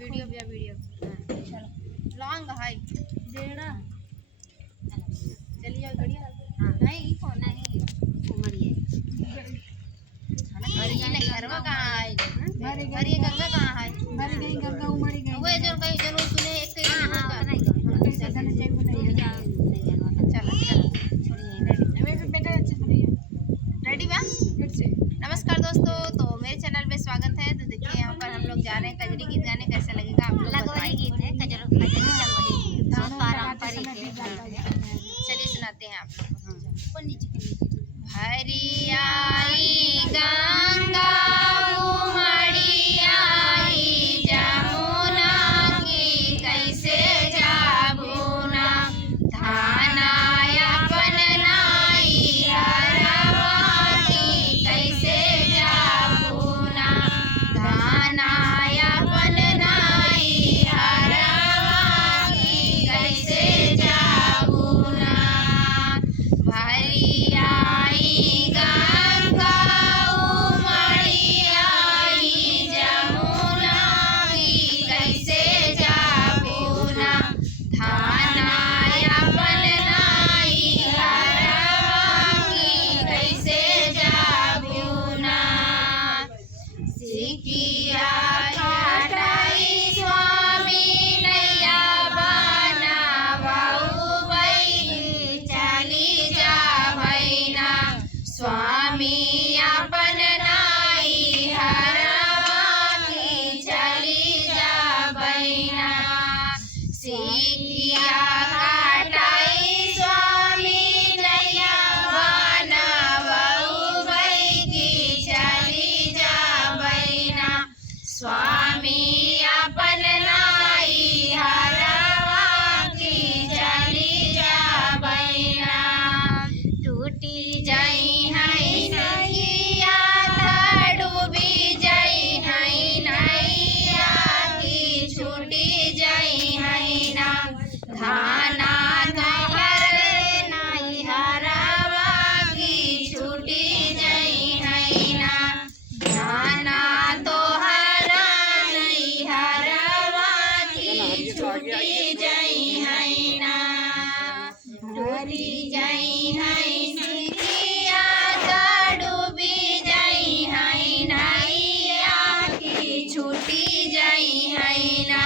Video भैया video चलो long हाय जेड़ा चलिए बढ़िया नहीं कौन नहीं उमड़िए हरी नहीं हरवा कहाँ है हरी गंगा कहाँ है मरी गई गंगा उमड़ी गई वो जो कहीं जरूर सुने एक के चलो रेडी बा नमस्कार दोस्तों, तो मेरे चैनल में स्वागत है। तो देखिए यहाँ पर हम लोग जा रहे हैं कजरी गीत गाने। कैसा लगेगा आप लोग लगवही गीत है कजरी लगवही पारंपरिक है। चलिए सुनाते हैं आप लोग ऊपर नीचे हरी आई गंगा उमड़ी आई जमुना की कैसे जाबुना धानाया बननाई हरवा की कैसे जाबुना धानाया बननाई हरवा की कैसे जाबुना भरी आई गंगा उमड़ी आई जमुना की कैसे जाबुना धानाया बननाई हरवा की कैसे जाबुना सिकिया घाटाई स्वामी नैया बनावऊ बैठी चली जा भैना स्वामी अपन नाई हरवा की चली जा भैना सिकिया घाटाई स्वामी नैया बनावऊ बैठी चली जा भैना स्वामी अपन नाई हरवा की चली जा भैना टूटी जाई है नैया डूबी जाई है नैया की छूटी जाई है ना धाना घर नाई हरवा की छूटी जाई है ना धाना तो हरा नहीं हरवा की छूटी जाई है ना टूटी जाई है सिकिया डूबी जाई है नैया की छूटी जाई है ना